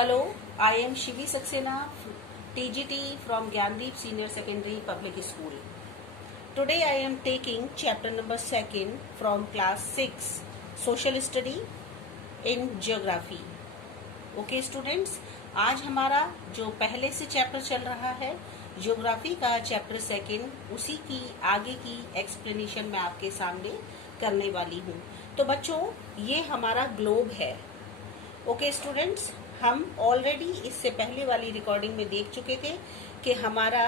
Hello, I am Shivi Saxena, TGT from Gyandeep Senior Secondary Public School. Today I am taking chapter number 2 from class 6, Social Study in Geography. Okay students, आज हमारा जो पहले से chapter चल रहा है geography का chapter 2, उसी की आगे की एक्सप्लेनेशन मैं आपके सामने करने वाली हूँ। तो बच्चों, ये हमारा ग्लोब है। ओके स्टूडेंट्स, हम ऑलरेडी इससे पहले वाली रिकॉर्डिंग में देख चुके थे कि हमारा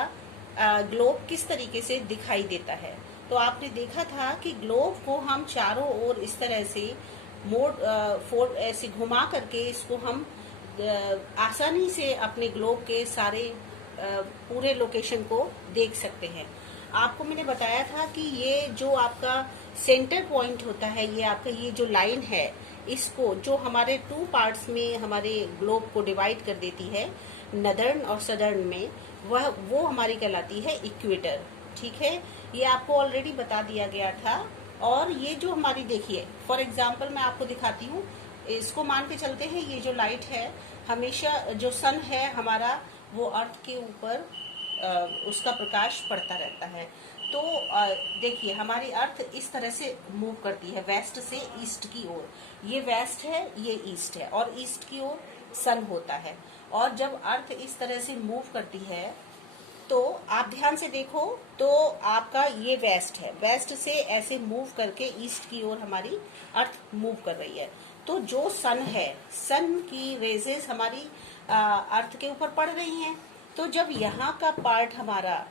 ग्लोब किस तरीके से दिखाई देता है। तो आपने देखा था कि ग्लोब को हम चारों ओर इस तरह से ऐसे घुमा करके इसको हम आसानी से अपने ग्लोब के सारे पूरे लोकेशन को देख सकते हैं। आपको मैंने बताया था कि ये जो आपका सेंटर पॉइंट होता है, ये आपका ये जो लाइन है, इसको जो हमारे 2 पार्ट्स में हमारे ग्लोब को डिवाइड कर देती है, नदर्न और सदर्न में, वो हमारी कहलाती है इक्वेटर। ठीक है, ये आपको ऑलरेडी बता दिया गया था। और ये जो हमारी, देखिए फॉर एग्जांपल मैं आपको दिखाती हूँ, इसको मान के चलते हैं ये जो लाइट है, हमेशा जो सन है हमारा, वो अर्थ के ऊपर उसका प्रकाश पड़ता रहता है। तो देखिए हमारी अर्थ इस तरह से मूव करती है वेस्ट से ईस्ट की ओर। ये वेस्ट है, ये ईस्ट है, और ईस्ट की ओर सन होता है। और जब अर्थ इस तरह से मूव करती है तो आप ध्यान से देखो, तो आपका ये वेस्ट है, वेस्ट से ऐसे मूव करके ईस्ट की ओर हमारी अर्थ मूव कर रही है। तो जो सन है, सन की रेजेस हमारी अर्थ के ऊपर पड़ रही हैं। तो जब यहाँ का पार्ट हमारा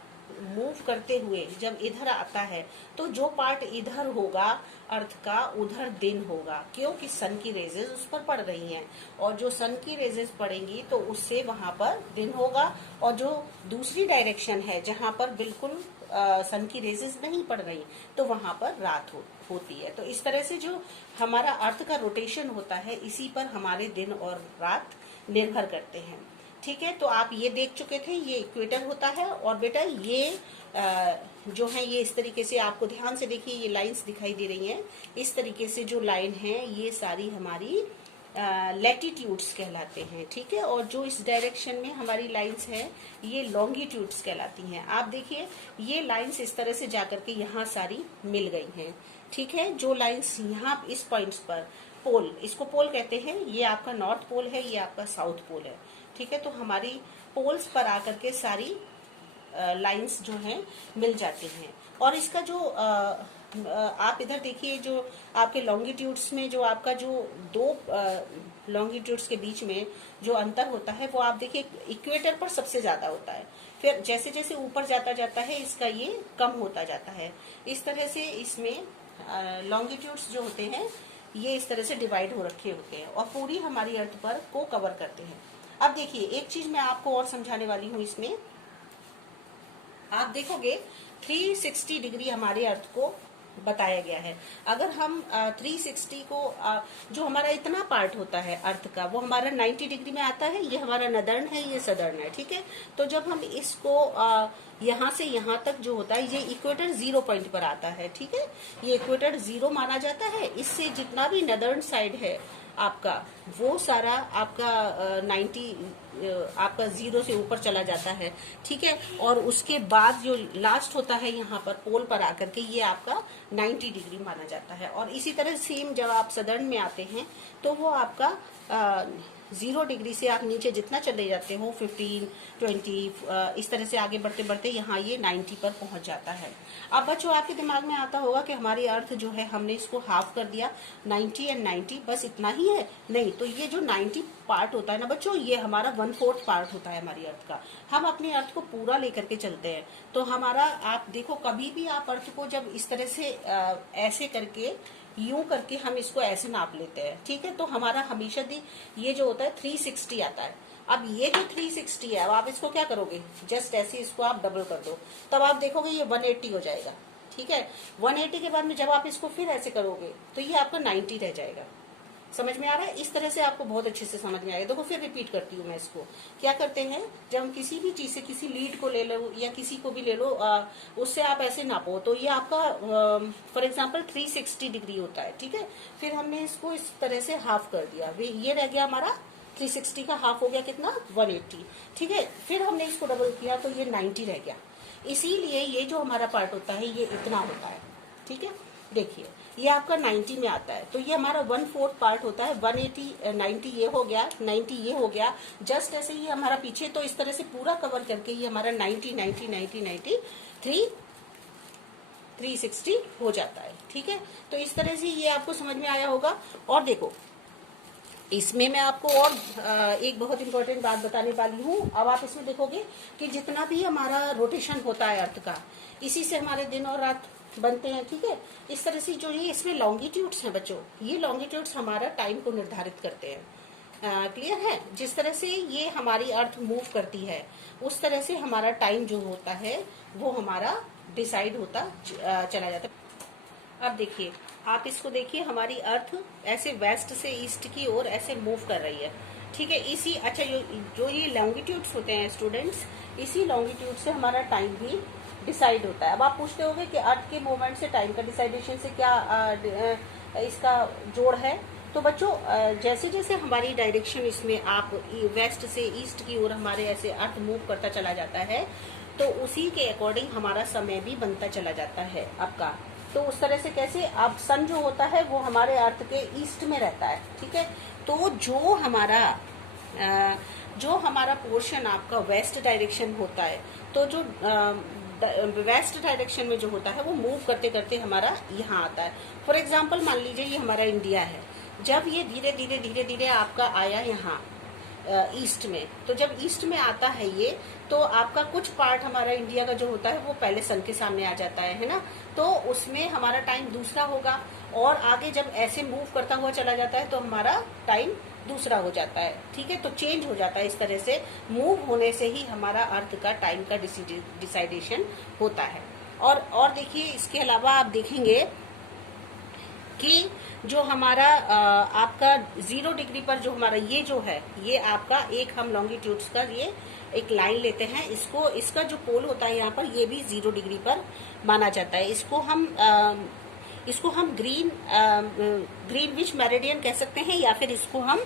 मूव करते हुए जब इधर आता है, तो जो पार्ट इधर होगा अर्थ का, उधर दिन होगा, क्योंकि सन की रेजेस उस पर पड़ रही हैं। और जो सन की रेजेस पड़ेंगी तो उससे वहां पर दिन होगा। और जो दूसरी डायरेक्शन है जहां पर बिल्कुल सन की रेजेस नहीं पड़ रही, तो वहां पर रात होती है। तो इस तरह से जो हमारा अर्थ का रोटेशन होता है, इसी पर हमारे दिन और रात निर्भर करते हैं। ठीक है, तो आप ये देख चुके थे, ये इक्वेटर होता है। और बेटा ये जो है, ये इस तरीके से आपको ध्यान से देखिए, ये लाइंस दिखाई दे रही हैं। इस तरीके से जो लाइन है, ये सारी हमारी लैटिट्यूड्स कहलाते हैं। ठीक है, और जो इस डायरेक्शन में हमारी लाइंस हैं, ये लॉन्गिट्यूड्स कहलाती हैं। आप देखिए ये लाइंस इस तरह से जाकर के यहाँ सारी मिल गई हैं। ठीक है, जो लाइंस यहाँ इस पॉइंट्स पर, पोल, इसको पोल कहते हैं, ये आपका नॉर्थ पोल है, ये आपका साउथ पोल है। ठीक है, तो हमारी पोल्स पर आकर के सारी लाइंस जो हैं मिल जाती हैं। और इसका जो आप इधर देखिए, जो आपके लॉन्गिट्यूड्स में जो आपका जो 2 लॉन्गिट्यूड्स के बीच में जो अंतर होता है, वो आप देखिए इक्वेटर पर सबसे ज्यादा होता है। फिर जैसे जैसे ऊपर जाता है, इसका ये कम होता जाता है। इस तरह से इसमें लॉन्गिट्यूड्स जो होते हैं, ये इस तरह से डिवाइड हो रखे होते हैं और पूरी हमारी अर्थ पर को कवर करते हैं। अब देखिए एक चीज मैं आपको और समझाने वाली हूँ। इसमें आप देखोगे 360 डिग्री हमारे अर्थ को बताया गया है। अगर हम 360 को जो हमारा इतना पार्ट होता है अर्थ का, वो हमारा 90 डिग्री में आता है। ये हमारा नदर्न है, ये सदर्न है। ठीक है, तो जब हम इसको यहाँ से यहाँ तक जो होता है, ये इक्वेटर 0 पॉइंट पर आता है। ठीक है, ये इक्वेटर 0 माना जाता है। इससे जितना भी नदर्न साइड है आपका, वो सारा आपका 90 आपका 0 से ऊपर चला जाता है। ठीक है, और उसके बाद जो लास्ट होता है यहाँ पर पोल पर आकर के, ये आपका 90 डिग्री माना जाता है। और इसी तरह सेम जब आप सदर्न में आते हैं, तो वो आपका 0 डिग्री से आप नीचे जितना चले जाते हो, 15, 20, इस तरह से आगे बढ़ते बढ़ते यहाँ ये 90 पर पहुंच जाता है। अब बच्चों आपके दिमाग में आता होगा कि हमारी अर्थ जो है, हमने इसको हाफ कर दिया, 90 एंड 90 बस इतना ही है। नहीं, तो ये जो 90 पार्ट होता है ना बच्चों, ये हमारा 1/4 पार्ट होता है हमारी अर्थ का। हम अपने अर्थ को पूरा लेकर के चलते हैं। तो हमारा, आप देखो कभी भी आप अर्थ को जब इस तरह से ऐसे करके, यूं करके हम इसको ऐसे नाप लेते हैं। ठीक है, तो हमारा हमेशा ये जो होता है 360 आता है। अब ये जो 360 है, अब आप इसको क्या करोगे, जस्ट ऐसे इसको आप डबल कर दो, तब आप देखोगे ये 180 हो जाएगा। ठीक है, 180 के बाद में जब आप इसको फिर ऐसे करोगे, तो ये आपका 90 रह जाएगा। समझ में आ रहा है? इस तरह से आपको बहुत अच्छे से समझ में आएगा। देखो फिर रिपीट करती हूँ मैं इसको। क्या करते हैं, जब हम किसी भी चीज से, किसी लीड को ले लो या किसी को भी ले लो, उससे आप ऐसे नापो, तो ये आपका फॉर एग्जांपल 360 डिग्री होता है। ठीक है, फिर हमने इसको इस तरह से हाफ कर दिया, ये रह गया हमारा 360 का हाफ हो गया कितना, 180। ठीक है, फिर हमने इसको डबल किया तो ये 90 रह गया। इसीलिए ये जो हमारा पार्ट होता है ये इतना होता है। ठीक है, देखिए ये आपका 90 में आता है, तो ये हमारा 1/4 पार्ट होता है। 180 90 ये हो गया, 90 ये हो गया। जस्ट ऐसे ही हमारा पीछे, तो इस तरह से पूरा कवर करके ये हमारा 90 90 90 90 360 हो जाता है। ठीक है, तो इस तरह से ये आपको समझ में आया होगा। और देखो इसमें मैं आपको और एक बहुत इंपॉर्टेंट बात बताने वाली हूँ। अब आप इसमें देखोगे कि जितना भी हमारा रोटेशन होता है अर्थ का, इसी से हमारे दिन और रात बनते हैं। ठीक है, इस तरह से जो ये इसमें लॉन्गिट्यूड्स हैं बच्चों, ये लॉन्गिट्यूड्स हमारा टाइम को निर्धारित करते हैं। क्लियर है? जिस तरह से ये हमारी अर्थ मूव करती है उस तरह से हमारा टाइम जो होता है वो हमारा डिसाइड होता चला जाता है। अब देखिए, आप इसको देखिए, हमारी अर्थ ऐसे वेस्ट से ईस्ट की ओर ऐसे मूव कर रही है। ठीक है, इसी अच्छा जो ये लॉन्गिट्यूड्स होते हैं स्टूडेंट्स, इसी लॉन्गिट्यूड से हमारा टाइम भी डिसाइड होता है। अब आप पूछते होंगे कि अर्थ के मूवमेंट से टाइम का डिसाइडेशन से क्या इसका जोड़ है। तो बच्चों जैसे जैसे हमारी डायरेक्शन इसमें आप वेस्ट से ईस्ट की ओर हमारे ऐसे अर्थ मूव करता चला जाता है, तो उसी के अकॉर्डिंग हमारा समय भी बनता चला जाता है आपका। तो उस तरह से कैसे, अब सन जो होता है वो हमारे अर्थ के ईस्ट में रहता है। ठीक है, तो जो हमारा पोर्शन आपका वेस्ट डायरेक्शन होता है, तो जो वेस्ट डायरेक्शन में जो होता है वो मूव करते करते हमारा यहाँ आता है। फॉर एग्जाम्पल मान लीजिए ये हमारा इंडिया है, जब ये धीरे धीरे धीरे धीरे आपका आया यहाँ ईस्ट में, तो जब ईस्ट में आता है ये, तो आपका कुछ पार्ट हमारा इंडिया का जो होता है वो पहले सन के सामने आ जाता है ना, तो उसमें हमारा टाइम दूसरा होगा। और आगे जब ऐसे मूव करता हुआ चला जाता है तो हमारा टाइम दूसरा हो जाता है। ठीक है, तो चेंज हो जाता है। इस तरह से मूव होने से ही हमारा अर्थ का टाइम का डिसाइडेशन होता है। और देखिए इसके अलावा आप देखेंगे कि जो हमारा आपका 0 डिग्री पर जो हमारा ये जो है, ये आपका एक हम लॉन्गिट्यूड्स का ये एक लाइन लेते हैं, इसका जो पोल होता है यहाँ पर, ये भी 0 डिग्री पर माना जाता है। इसको हम ग्रीनविच मेरिडियन कह सकते हैं, या फिर इसको हम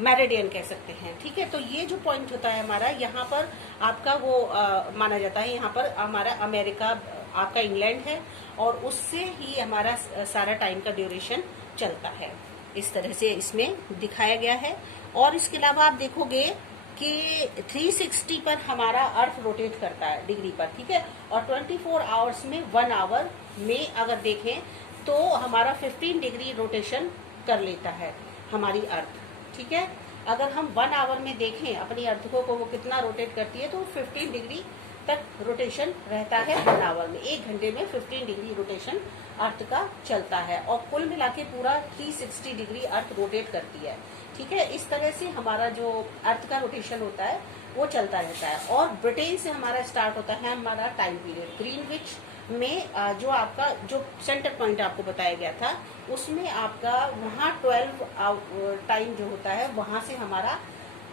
मेरिडियन कह सकते हैं। ठीक है, तो ये जो पॉइंट होता है हमारा, यहाँ पर आपका वो माना जाता है। यहाँ पर हमारा अमेरिका, आपका इंग्लैंड है, और उससे ही हमारा सारा टाइम का ड्यूरेशन चलता है। इस तरह से इसमें दिखाया गया है। और इसके अलावा आप देखोगे कि 360 पर हमारा अर्थ रोटेट करता है डिग्री पर। ठीक है, और 24 आवर्स में 1 आवर में अगर देखें तो हमारा 15 डिग्री रोटेशन कर लेता है हमारी अर्थ। ठीक है, अगर हम 1 आवर में देखें अपनी अर्थ को वो कितना रोटेट करती है, तो 15 डिग्री तक रोटेशन रहता है 1 आवर में। 1 घंटे में 15 डिग्री रोटेशन अर्थ का चलता है, और कुल मिला के पूरा 360 डिग्री अर्थ रोटेट करती है। ठीक है, इस तरह से हमारा जो अर्थ का रोटेशन होता है वो चलता रहता है। और ब्रिटेन से हमारा स्टार्ट होता है हमारा टाइम पीरियड। ग्रीनविच में जो आपका जो सेंटर पॉइंट आपको बताया गया था, उसमें आपका वहाँ 12 टाइम जो होता है वहाँ से हमारा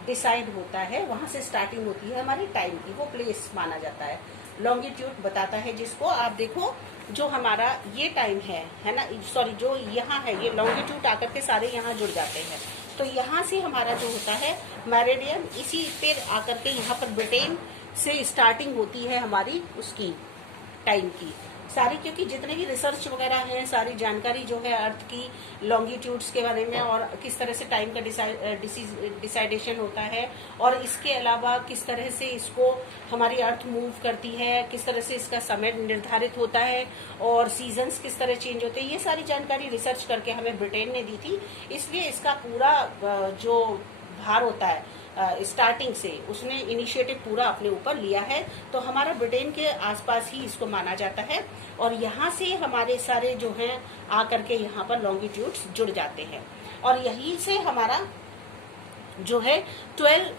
डिसाइड होता है, वहाँ से स्टार्टिंग होती है हमारी टाइम की, वो प्लेस माना जाता है। लॉन्गिट्यूड बताता है जिसको आप देखो, जो हमारा ये टाइम है ना, सॉरी जो यहाँ है, ये लॉन्गिट्यूड आकर के सारे यहाँ जुड़ जाते हैं। तो यहाँ से हमारा जो होता है मेरिडियन, इसी पे आकर के यहाँ पर ब्रिटेन से स्टार्टिंग होती है हमारी उसकी टाइम की सारी, क्योंकि जितने भी रिसर्च वगैरह हैं, सारी जानकारी जो है अर्थ की लॉन्गिट्यूड्स के बारे में, और किस तरह से टाइम का डिसाइडेशन होता है, और इसके अलावा किस तरह से इसको हमारी अर्थ मूव करती है, किस तरह से इसका समय निर्धारित होता है, और सीजन्स किस तरह चेंज होते हैं, ये सारी जानकारी रिसर्च करके हमें ब्रिटेन ने दी थी। इसलिए इसका पूरा जो भार होता है स्टार्टिंग से, उसने इनिशिएटिव पूरा अपने ऊपर लिया है। तो हमारा ब्रिटेन के आसपास ही इसको माना जाता है, और यहाँ से हमारे सारे जो हैं आकर के यहाँ पर लॉन्गिट्यूड्स जुड़ जाते हैं, और यहीं से हमारा जो है 12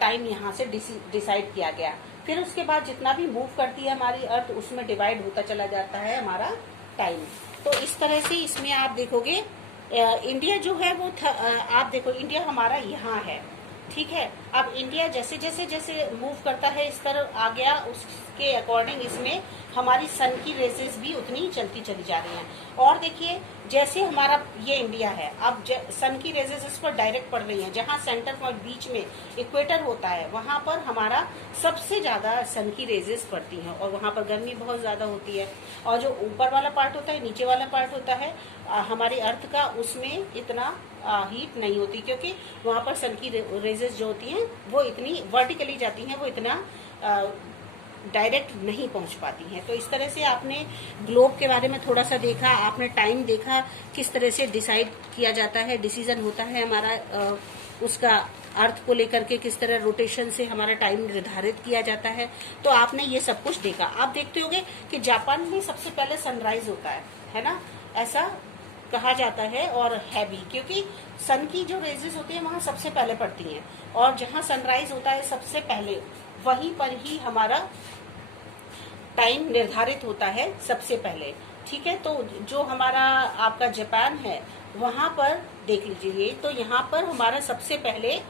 टाइम यहाँ से डिसाइड किया गया। फिर उसके बाद जितना भी मूव करती है हमारी अर्थ, उसमें डिवाइड होता चला जाता है हमारा टाइम। तो इस तरह से इसमें आप देखोगे इंडिया जो है वो आप देखो, इंडिया हमारा यहाँ है। ठीक है, अब इंडिया जैसे जैसे जैसे मूव करता है इस तरफ आ गया, उसके अकॉर्डिंग इसमें हमारी सन की रेजेस भी उतनी चलती चली जा रही हैं। और देखिए जैसे हमारा ये इंडिया है, अब सन की रेजेस इस पर डायरेक्ट पड़ रही हैं। जहाँ सेंटर पॉइंट बीच में इक्वेटर होता है वहां पर हमारा सबसे ज्यादा सन की रेजेस पड़ती हैं और वहां पर गर्मी बहुत ज्यादा होती है। और जो ऊपर वाला पार्ट होता है, नीचे वाला पार्ट होता है हमारी अर्थ का, उसमें इतना हीट नहीं होती, क्योंकि वहां पर सन की रेजेस जो होती हैं वो इतनी वर्टिकली जाती हैं, वो इतना डायरेक्ट नहीं पहुंच पाती हैं। तो इस तरह से आपने ग्लोब के बारे में थोड़ा सा देखा, आपने टाइम देखा किस तरह से डिसाइड किया जाता है, डिसीजन होता है हमारा उसका अर्थ को लेकर के, किस तरह रोटेशन से हमारा टाइम निर्धारित किया जाता है। तो आपने ये सब कुछ देखा। आप देखते होंगे कि जापान में सबसे पहले सनराइज होता है ना, ऐसा कहा जाता है और है भी, क्योंकि सन की जो रेजेस होती है वहां सबसे पहले पड़ती हैं और जहां सनराइज होता है सबसे पहले वहीं पर ही हमारा टाइम निर्धारित होता है सबसे पहले। ठीक है, तो जो हमारा आपका जापान है वहां पर देख लीजिए, तो यहाँ पर हमारा सबसे पहले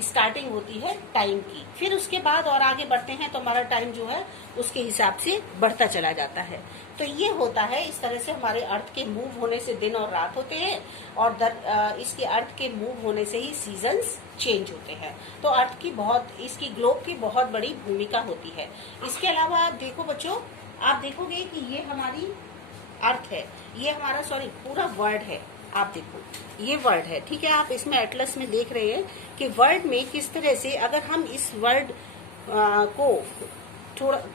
स्टार्टिंग होती है टाइम की, फिर उसके बाद और आगे बढ़ते हैं तो हमारा टाइम जो है उसके हिसाब से बढ़ता चला जाता है। तो ये होता है, इस तरह से हमारे अर्थ के मूव होने से दिन और रात होते हैं और इसके अर्थ के मूव होने से ही सीजन्स चेंज होते हैं। तो अर्थ की इसकी ग्लोब की बहुत बड़ी भूमिका होती है। इसके अलावा आप देखो बच्चों, आप देखोगे कि ये हमारी अर्थ है, ये हमारा पूरा वर्ल्ड है। आप देखो ये वर्ल्ड है, ठीक है, आप इसमें एटलस में देख रहे हैं कि वर्ल्ड में किस तरह से, अगर हम इस वर्ल्ड को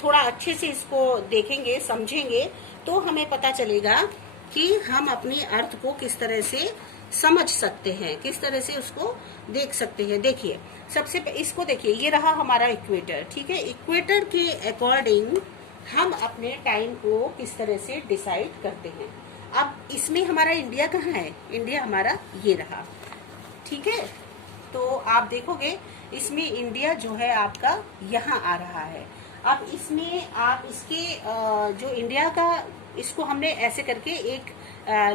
थोड़ा अच्छे से इसको देखेंगे, समझेंगे, तो हमें पता चलेगा कि हम अपने अर्थ को किस तरह से समझ सकते हैं, किस तरह से उसको देख सकते हैं। देखिए सबसे इसको देखिए, ये रहा हमारा इक्वेटर, ठीक है। इक्वेटर के अकॉर्डिंग हम अपने टाइम को किस तरह से डिसाइड करते हैं। अब इसमें हमारा इंडिया कहाँ है? इंडिया हमारा ये रहा, ठीक है। तो आप देखोगे इसमें इंडिया जो है आपका यहाँ आ रहा है। अब इसमें आप इसके जो इंडिया का, इसको हमने ऐसे करके एक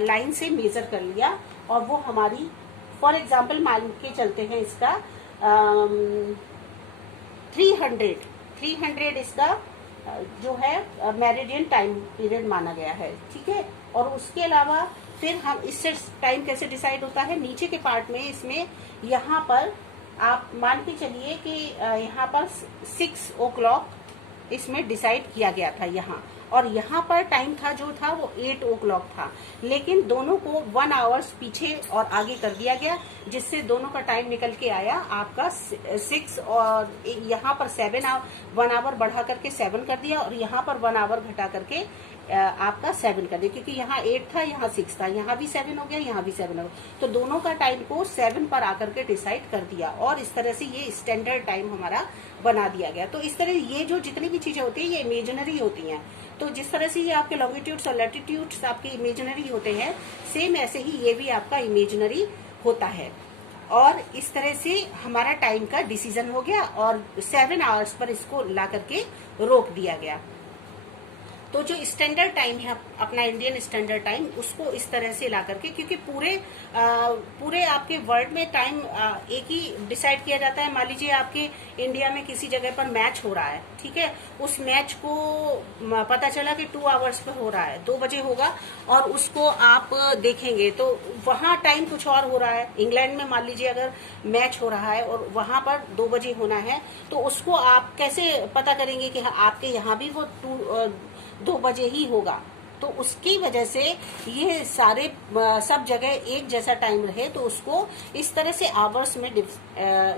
लाइन से मेजर कर लिया और वो हमारी, फॉर एग्जाम्पल मान के चलते हैं इसका 300 इसका जो है मेरिडियन टाइम पीरियड माना गया है, ठीक है। और उसके अलावा फिर हम इससे टाइम कैसे डिसाइड होता है, नीचे के पार्ट में इसमें यहाँ पर आप मान के चलिए कि यहाँ पर 6 o'clock इसमें डिसाइड किया गया था यहाँ, और यहाँ पर टाइम था जो था वो 8 o'clock था, लेकिन दोनों को 1 आवर्स पीछे और आगे कर दिया गया, जिससे दोनों का टाइम निकल के आया आपका 6, और यहाँ पर 1 आवर बढ़ा करके 7 कर दिया और यहाँ पर 1 आवर घटा करके आपका 7 कर दिया, क्योंकि यहाँ 8 था, यहाँ 6 था, यहाँ भी 7 हो गया, यहाँ भी 7 हो गया, तो दोनों का टाइम को 7 पर आकर के डिसाइड कर दिया और इस तरह से ये स्टैंडर्ड टाइम हमारा बना दिया गया। तो इस तरह ये जो जितनी भी चीजें होती है ये इमेजिनरी होती हैं। तो जिस तरह से ये आपके लॉन्गिट्यूड्स और लैटिट्यूड्स आपके इमेजिनरी होते हैं, सेम ऐसे ही ये भी आपका इमेजिनरी होता है। और इस तरह से हमारा टाइम का डिसीजन हो गया और 7 आवर्स पर इसको ला करके रोक दिया गया। तो जो स्टैंडर्ड टाइम है अपना इंडियन स्टैंडर्ड टाइम, उसको इस तरह से ला करके, क्योंकि पूरे आपके वर्ल्ड में टाइम एक ही डिसाइड किया जाता है। मान लीजिए आपके इंडिया में किसी जगह पर मैच हो रहा है, ठीक है, उस मैच को पता चला कि 2 आवर्स पे हो रहा है, 2 बजे होगा, और उसको आप देखेंगे तो वहाँ टाइम कुछ और हो रहा है। इंग्लैंड में मान लीजिए अगर मैच हो रहा है और वहाँ पर 2 बजे होना है, तो उसको आप कैसे पता करेंगे कि आपके यहाँ भी वो 2 बजे ही होगा। तो उसकी वजह से ये सारे सब जगह एक जैसा टाइम रहे, तो उसको इस तरह से आवर्स में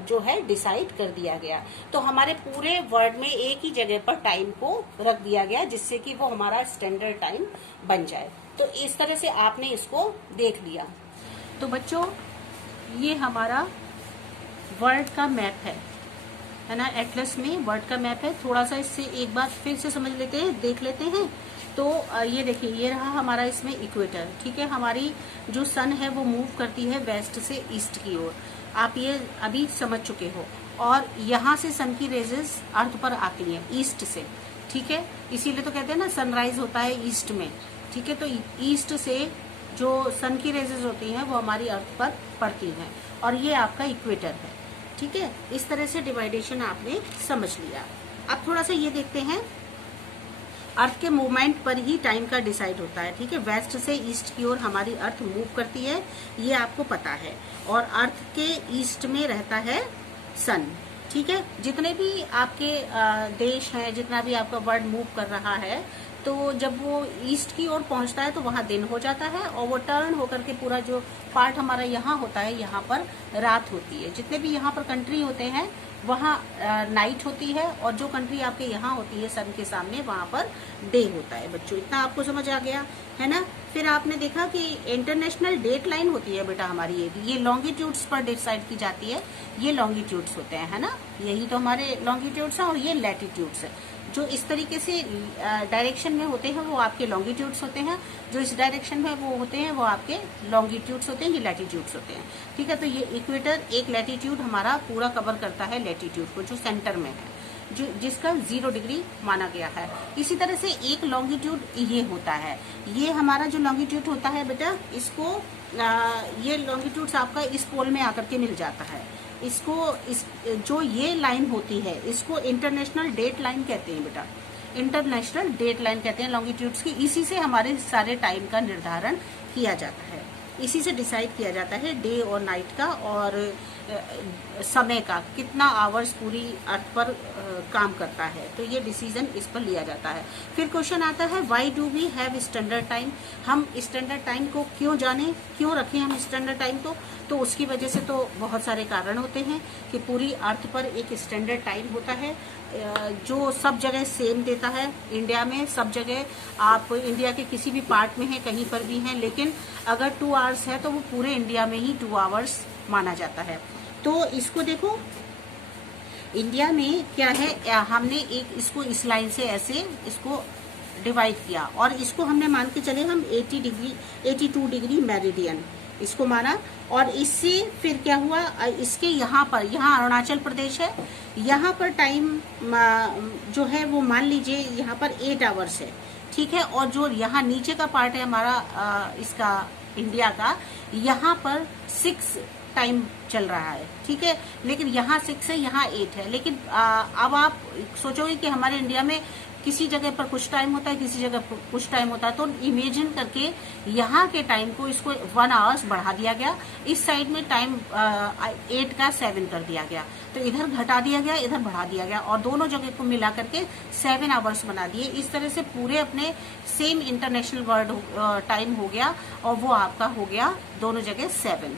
जो है डिसाइड कर दिया गया। तो हमारे पूरे वर्ल्ड में एक ही जगह पर टाइम को रख दिया गया, जिससे कि वो हमारा स्टैंडर्ड टाइम बन जाए। तो इस तरह से आपने इसको देख लिया। तो बच्चों ये हमारा वर्ल्ड का मैप है ना, एटलस में वर्ल्ड का मैप है। थोड़ा सा इससे एक बार फिर से समझ लेते हैं, देख लेते हैं। तो ये देखिए, ये रहा हमारा इसमें इक्वेटर, ठीक है। हमारी जो सन है वो मूव करती है वेस्ट से ईस्ट की ओर, आप ये अभी समझ चुके हो। और यहाँ से सन की रेजेस अर्थ पर आती हैं ईस्ट से, ठीक है। इसीलिए तो कहते हैं ना सनराइज होता है ईस्ट में, ठीक है। तो ईस्ट से जो सन की रेजेस होती हैं वो हमारी अर्थ पर पड़ती हैं, और ये आपका इक्वेटर है, ठीक है, इस तरह से डिवाइडेशन आपने समझ लिया। अब थोड़ा सा ये देखते हैं, अर्थ के मूवमेंट पर ही टाइम का डिसाइड होता है। ठीक है, वेस्ट से ईस्ट की ओर हमारी अर्थ मूव करती है, ये आपको पता है, और अर्थ के ईस्ट में रहता है सन। ठीक है, जितने भी आपके देश हैं, जितना भी आपका वर्ल्ड मूव कर रहा है, तो जब वो ईस्ट की ओर पहुंचता है तो वहां दिन हो जाता है, और वो टर्न होकर के पूरा जो पार्ट हमारा यहाँ होता है, यहाँ पर रात होती है। जितने भी यहाँ पर कंट्री होते हैं वहाँ नाइट होती है, और जो कंट्री आपके यहाँ होती है सन के सामने, वहाँ पर डे होता है। बच्चों, इतना आपको समझ आ गया है ना। फिर आपने देखा कि इंटरनेशनल डेट लाइन होती है बेटा हमारी, ये लॉन्गिट्यूड्स पर डिसाइड की जाती है। ये लॉन्गिट्यूड्स होते हैं, है ना, यही तो हमारे लॉन्गिट्यूड्स हैं, और ये लैटिट्यूड्स है। जो इस तरीके से डायरेक्शन में होते हैं वो आपके लॉन्गिट्यूड्स होते हैं, जो इस डायरेक्शन में वो होते हैं वो आपके लॉन्गिट्यूड्स होते हैं, ये लैटिट्यूड्स होते हैं। ठीक है, तो ये इक्वेटर एक लैटिट्यूड हमारा पूरा कवर करता है, लैटिट्यूड को, जो सेंटर में है, जो जिसका 0 डिग्री माना गया है। इसी तरह से एक लॉन्गिट्यूड ये होता है, ये हमारा जो लॉन्गिट्यूड होता है बेटा, इसको ये लॉन्गिट्यूड्स आपका इस पोल में आकर के मिल जाता है। इसको जो ये लाइन होती है, इसको इंटरनेशनल डेट लाइन कहते हैं बेटा, इंटरनेशनल डेट लाइन कहते हैं लॉन्गिट्यूड्स की। इसी से हमारे सारे टाइम का निर्धारण किया जाता है, इसी से डिसाइड किया जाता है डे और नाइट का, और समय का, कितना आवर्स पूरी अर्थ पर काम करता है, तो ये डिसीजन इस पर लिया जाता है। फिर क्वेश्चन आता है, why do we have standard time? हम स्टैंडर्ड टाइम को क्यों जाने, क्यों रखें हम स्टैंडर्ड टाइम को? तो उसकी वजह से तो बहुत सारे कारण होते हैं कि पूरी अर्थ पर एक स्टैंडर्ड टाइम होता है जो सब जगह सेम देता है। इंडिया में सब जगह, आप इंडिया के किसी भी पार्ट में हैं, कहीं पर भी हैं, लेकिन अगर 2 आवर्स है तो वो पूरे इंडिया में ही 2 आवर्स माना जाता है। तो इसको देखो, इंडिया में क्या है, हमने एक इसको इस लाइन से ऐसे इसको डिवाइड किया, और इसको हमने मान के चले हम 82 डिग्री मेरिडियन इसको माना, और इससे फिर क्या हुआ, इसके यहाँ पर, यहाँ अरुणाचल प्रदेश है, यहाँ पर टाइम जो है वो मान लीजिए यहाँ पर 8 आवर्स है। ठीक है, और जो यहाँ नीचे का पार्ट है हमारा इसका इंडिया का, यहाँ पर 6 टाइम चल रहा है। ठीक है, लेकिन यहाँ 6 है, यहाँ 8 है। लेकिन अब आप सोचोगे कि हमारे इंडिया में किसी जगह पर कुछ टाइम होता है, किसी जगह पर कुछ टाइम होता है, तो इमेजिन करके यहाँ के टाइम को इसको 1 आवर्स बढ़ा दिया गया, इस साइड में टाइम 8 का 7 कर दिया गया, तो इधर घटा दिया गया, इधर बढ़ा दिया गया, और दोनों जगह को मिला करके 7 आवर्स बना दिए। इस तरह से पूरे अपने सेम इंटरनेशनल वर्ल्ड टाइम हो गया, और वो आपका हो गया दोनों जगह 7।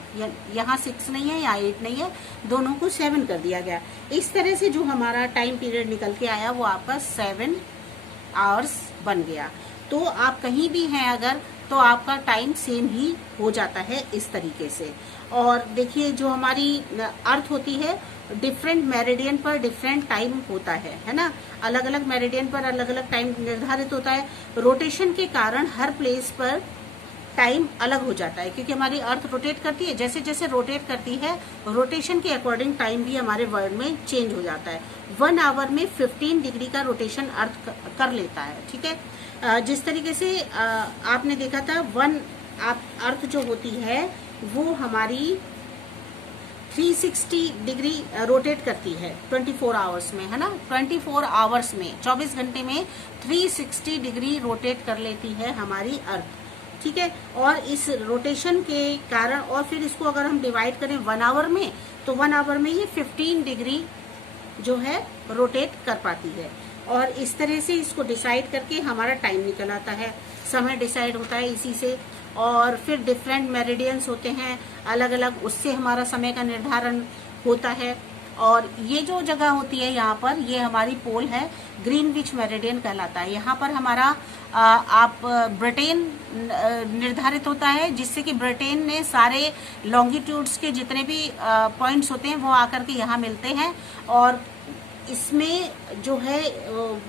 यहाँ 6 नहीं है, यहाँ 8 नहीं है, दोनों को 7 कर दिया गया। इस तरह से जो हमारा टाइम पीरियड निकल के आया वो आपका 7 आवर्स बन गया। तो आप कहीं भी हैं अगर, तो आपका टाइम सेम ही हो जाता है इस तरीके से। और देखिए, जो हमारी अर्थ होती है, डिफरेंट मेरिडियन पर डिफरेंट टाइम होता है ना, अलग अलग मेरिडियन पर अलग अलग टाइम निर्धारित होता है। रोटेशन के कारण हर प्लेस पर टाइम अलग हो जाता है, क्योंकि हमारी अर्थ रोटेट करती है, जैसे जैसे रोटेट करती है, रोटेशन के अकॉर्डिंग टाइम भी हमारे वर्ल्ड में चेंज हो जाता है। 1 आवर में 15 डिग्री का रोटेशन अर्थ कर लेता है। ठीक है, जिस तरीके से आपने देखा था, अर्थ जो होती है वो हमारी 360 डिग्री रोटेट करती है 24 आवर्स में, है ना। 24 आवर्स में, 24 घंटे में 360 डिग्री रोटेट कर लेती है हमारी अर्थ। ठीक है, और इस रोटेशन के कारण, और फिर इसको अगर हम डिवाइड करें 1 आवर में, तो 1 आवर में ये 15 डिग्री जो है रोटेट कर पाती है। और इस तरह से इसको डिसाइड करके हमारा टाइम निकल आता है, समय डिसाइड होता है इसी से। और फिर डिफरेंट मेरिडियंस होते हैं अलग अलग, उससे हमारा समय का निर्धारण होता है। और ये जो जगह होती है यहाँ पर, ये हमारी पोल है, ग्रीनविच मेरिडियन कहलाता है। यहाँ पर हमारा आप ब्रिटेन निर्धारित होता है, जिससे कि ब्रिटेन ने सारे लॉन्गिट्यूड्स के जितने भी पॉइंट्स होते हैं वो आकर के यहाँ मिलते हैं, और इसमें जो है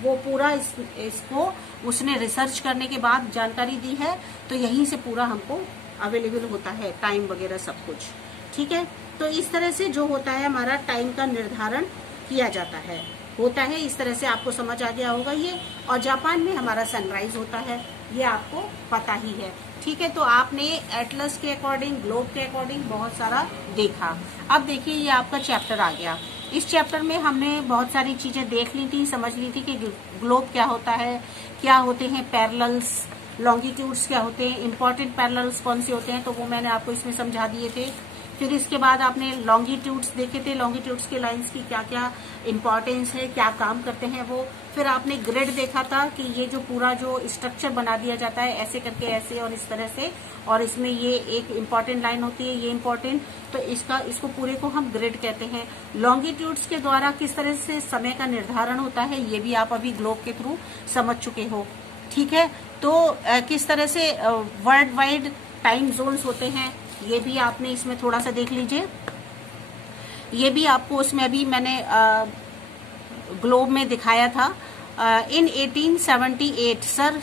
वो पूरा इसको उसने रिसर्च करने के बाद जानकारी दी है, तो यहीं से पूरा हमको अवेलेबल होता है टाइम वगैरह सब कुछ। ठीक है, तो इस तरह से जो होता है हमारा टाइम का निर्धारण किया जाता है, इस तरह से आपको समझ आ गया होगा ये। और जापान में हमारा सनराइज होता है, ये आपको पता ही है। ठीक है, तो आपने एटलस के अकॉर्डिंग, ग्लोब के अकॉर्डिंग बहुत सारा देखा। अब देखिए ये आपका चैप्टर आ गया। इस चैप्टर में हमने बहुत सारी चीजें देख ली थी, समझ ली थी कि ग्लोब क्या होता है, क्या होते हैं पैरेलल्स, लॉन्गिट्यूड्स क्या होते हैं, इंपॉर्टेंट पैरेलल्स कौन से होते हैं, तो वो मैंने आपको इसमें समझा दिए थे। फिर इसके बाद आपने लॉन्गिट्यूड्स देखे थे, लॉन्गिट्यूड्स के लाइंस की क्या क्या इंपॉर्टेंस है, क्या काम करते हैं वो। फिर आपने ग्रिड देखा था कि ये जो पूरा जो स्ट्रक्चर बना दिया जाता है ऐसे करके, ऐसे और इस तरह से, और इसमें ये एक इम्पॉर्टेंट लाइन होती है, ये इम्पॉर्टेंट, तो इसको पूरे को हम ग्रिड कहते हैं। लॉन्गिट्यूड्स के द्वारा किस तरह से समय का निर्धारण होता है ये भी आप अभी ग्लोब के थ्रू समझ चुके हो, ठीक है। तो किस तरह से वर्ल्ड वाइड टाइम जोन्स होते हैं ये भी आपने इसमें थोड़ा सा देख लीजिए। ये भी आपको उसमें अभी मैंने ग्लोब में दिखाया था। इन 1878 सर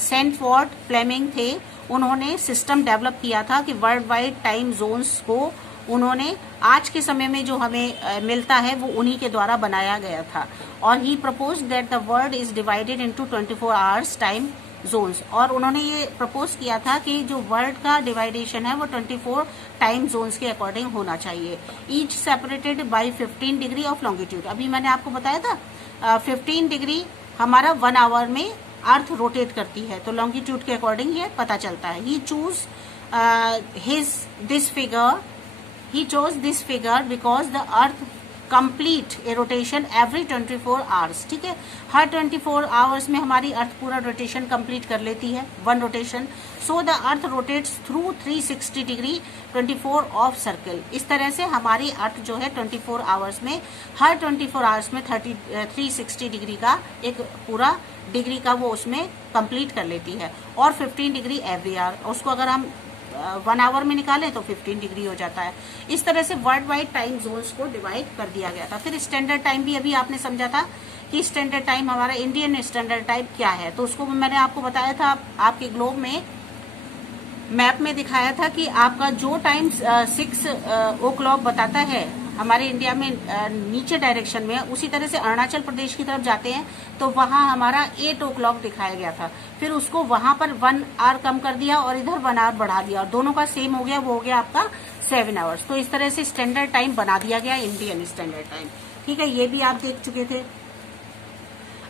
सैंडफोर्ड फ्लेमिंग थे, उन्होंने सिस्टम डेवलप किया था कि वर्ल्ड वाइड टाइम जोन्स को उन्होंने आज के समय में जो हमें मिलता है वो उन्हीं के द्वारा बनाया गया था। और he propose that the world is divided into 24 hours time zones, और उन्होंने ये प्रपोज किया था कि जो वर्ल्ड का डिवाइडेशन है वो 24 टाइम जोन्स के अकॉर्डिंग होना चाहिए, each separated by 15 degree of longitude. अभी मैंने आपको बताया था 15 डिग्री हमारा 1 आवर में अर्थ रोटेट करती है, तो लॉन्गिट्यूड के अकॉर्डिंग ये पता चलता है। ही choose he chose this figure because the earth complete a rotation every 24 hours, ठीक है। हर 24 आवर्स में हमारी अर्थ पूरा रोटेशन कंप्लीट कर लेती है, 1 rotation. So the earth rotates through 360 degree 24 of circle. इस तरह से हमारी अर्थ जो है 24 आवर्स में, हर 24 आवर्स में 360 डिग्री का एक पूरा डिग्री का वो उसमें कंप्लीट कर लेती है, और 15 डिग्री एवरी आवर। उसको अगर हम 1 आवर में निकालें तो 15 डिग्री हो जाता है। इस तरह से वर्ल्ड वाइड टाइम जोन्स को डिवाइड कर दिया गया था। फिर स्टैंडर्ड टाइम भी अभी आपने समझा था कि स्टैंडर्ड टाइम हमारा इंडियन स्टैंडर्ड टाइम क्या है, तो उसको मैंने आपको बताया था, आपके ग्लोब में मैप में दिखाया था कि आपका जो टाइम 6 o'clock बताता है हमारे इंडिया में नीचे डायरेक्शन में, उसी तरह से अरुणाचल प्रदेश की तरफ जाते हैं तो वहां हमारा 8 o'clock दिखाया गया था। फिर उसको वहां पर 1 आवर कम कर दिया और इधर 1 आवर बढ़ा दिया, और दोनों का सेम हो गया, वो हो गया आपका 7 आवर्स। तो इस तरह से स्टैंडर्ड टाइम बना दिया गया, इंडियन स्टैंडर्ड टाइम, ठीक है। ये भी आप देख चुके थे।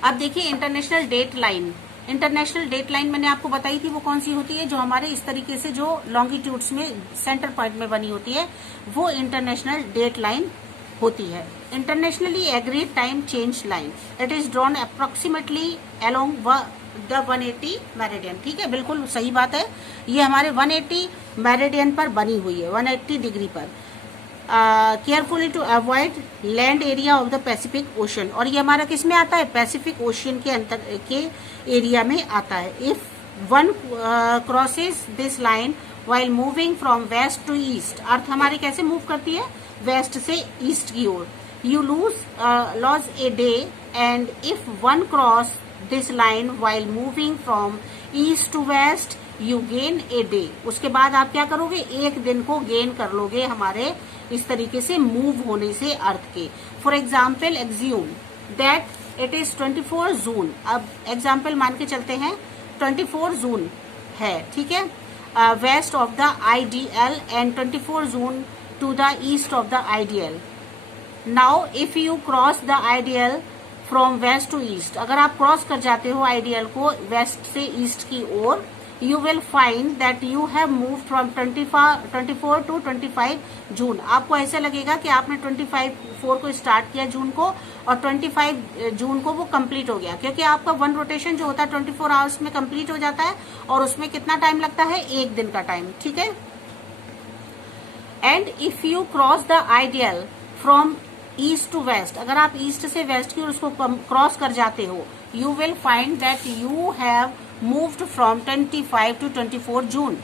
अब देखिए international date line. International date line मैंने आपको बताई थी वो कौन सी होती है, जो हमारे इस तरीके से जो लॉन्गिट्यूड्स में सेंटर पॉइंट में बनी होती है वो इंटरनेशनल डेट लाइन होती है। Internationally agreed time change line, it is drawn approximately along the 180 meridian, ठीक है, बिल्कुल सही बात है। ये हमारे 180 मेरिडियन पर बनी हुई है, 180 डिग्री पर। Carefully to avoid land area of the Pacific Ocean, और ये हमारा किस में आता है, पैसिफिक ओशियन के अंतर के एरिया में आता है। If one crosses this line while moving from west to east, earth हमारी कैसे मूव करती है, वेस्ट से ईस्ट की ओर। You loss a day, and if one cross this line while moving from east to west you gain a day. उसके बाद आप क्या करोगे, एक दिन को गेन कर लोगे हमारे इस तरीके से मूव होने से अर्थ के। For example assume that it is 24 June. अब एग्जाम्पल मान के चलते हैं 24 जून है, ठीक है, west of the IDL and 24 June to the east of the IDL. Now if you cross the IDL from west to east, अगर आप क्रॉस कर जाते हो आईडीएल को वेस्ट से ईस्ट की ओर, you will find that you have moved from 24 to 25 जून। आपको ऐसा लगेगा कि आपने 24 को स्टार्ट किया जून को, और 25 जून को वो कंप्लीट हो गया, क्योंकि आपका 1 रोटेशन जो होता है 24 आवर्स में कंप्लीट हो जाता है, और उसमें कितना टाइम लगता है, 1 दिन का टाइम, ठीक है। And if you cross the IDL from east to west, अगर आप ईस्ट से वेस्ट की ओर उसको क्रॉस कर जाते हो, you will find that you have moved from 25 to 24 June,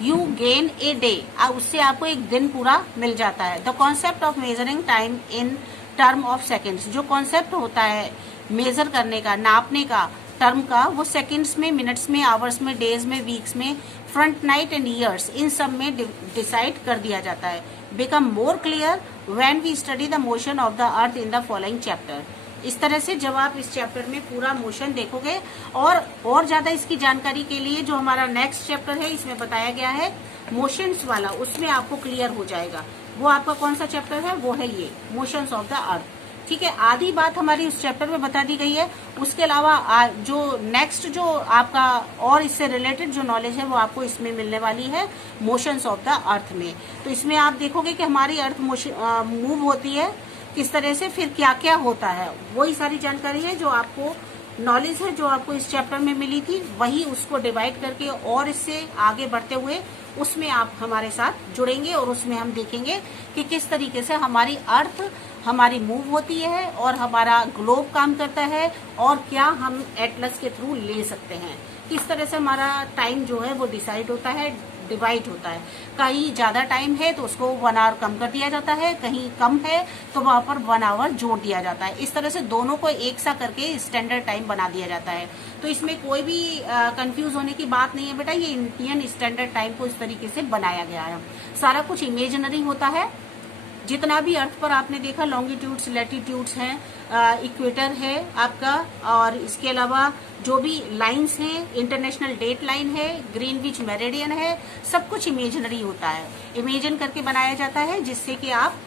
you gain a day, उससे आपको एक दिन पूरा मिल जाता है। The concept of measuring time in term of seconds, जो कॉन्सेप्ट होता है मेजर करने का, नापने का, टर्म का, वो सेकंड्स में, मिनट्स में, आवर्स में, डेज में, वीक्स में, फ्रंट नाइट एंड ईयर्स, इन सब में डिसाइड कर दिया जाता है। Become more clear when we study the motion of the earth in the following chapter. इस तरह से जब आप इस चैप्टर में पूरा मोशन देखोगे और ज्यादा इसकी जानकारी के लिए जो हमारा नेक्स्ट चैप्टर है इसमें बताया गया है मोशंस वाला, उसमें आपको क्लियर हो जाएगा। वो आपका कौन सा चैप्टर है? वो है ये मोशंस ऑफ द अर्थ। ठीक है, आधी बात हमारी उस चैप्टर में बता दी गई है। उसके अलावा जो नेक्स्ट जो आपका और इससे रिलेटेड जो नॉलेज है वो आपको इसमें मिलने वाली है मोशंस ऑफ द अर्थ में। तो इसमें आप देखोगे कि हमारी अर्थ मूव होती है किस तरह से, फिर क्या क्या होता है, वही सारी जानकारी है जो आपको नॉलेज है जो आपको इस चैप्टर में मिली थी, वही उसको डिवाइड करके और इससे आगे बढ़ते हुए उसमें आप हमारे साथ जुड़ेंगे और उसमें हम देखेंगे कि किस तरीके से हमारी अर्थ हमारी मूव होती है और हमारा ग्लोब काम करता है और क्या हम एटलस के थ्रू ले सकते हैं, किस तरह से हमारा टाइम जो है वो डिसाइड होता है, डिवाइड होता है। कहीं ज्यादा टाइम है तो उसको 1 आवर कम कर दिया जाता है, कहीं कम है तो वहां पर 1 आवर जोड़ दिया जाता है। इस तरह से दोनों को एक सा करके स्टैंडर्ड टाइम बना दिया जाता है। तो इसमें कोई भी कंफ्यूज होने की बात नहीं है बेटा, ये इंडियन स्टैंडर्ड टाइम को इस तरीके से बनाया गया है। सारा कुछ इमेजिनरी होता है। जितना भी अर्थ पर आपने देखा लॉन्गिट्यूड्स लैटिट्यूड्स हैं, इक्वेटर है आपका, और इसके अलावा जो भी लाइंस हैं, इंटरनेशनल डेट लाइन है, ग्रीनविच मेरिडियन है, सब कुछ इमेजिनरी होता है, इमेजिन करके बनाया जाता है जिससे कि आप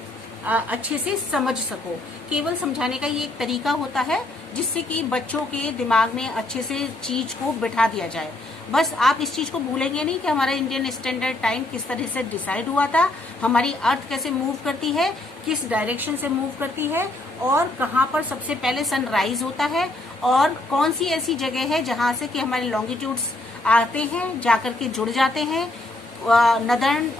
अच्छे से समझ सको। केवल समझाने का ये एक तरीका होता है जिससे कि बच्चों के दिमाग में अच्छे से चीज को बिठा दिया जाए। बस आप इस चीज को भूलेंगे नहीं कि हमारा इंडियन स्टैंडर्ड टाइम किस तरह से डिसाइड हुआ था, हमारी अर्थ कैसे मूव करती है, किस डायरेक्शन से मूव करती है, और कहाँ पर सबसे पहले सनराइज होता है, और कौन सी ऐसी जगह है जहाँ से कि हमारे लॉन्गिट्यूड्स आते हैं जाकर के जुड़ जाते हैं। नदर्न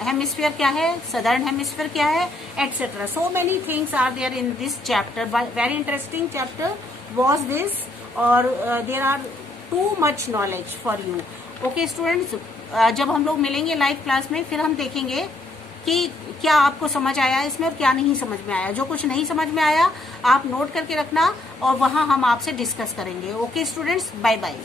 हेमिस्फीयर क्या है, सदर्न हेमिस्फीयर क्या है, etcetera. So many things are there in this chapter. Very interesting chapter was this, और there are too much knowledge for you. Okay students, जब हम लोग मिलेंगे लाइव क्लास में फिर हम देखेंगे कि क्या आपको समझ आया इसमें और क्या नहीं समझ में आया। जो कुछ नहीं समझ में आया आप नोट करके रखना और वहां हम आपसे डिस्कस करेंगे। Okay students, bye bye.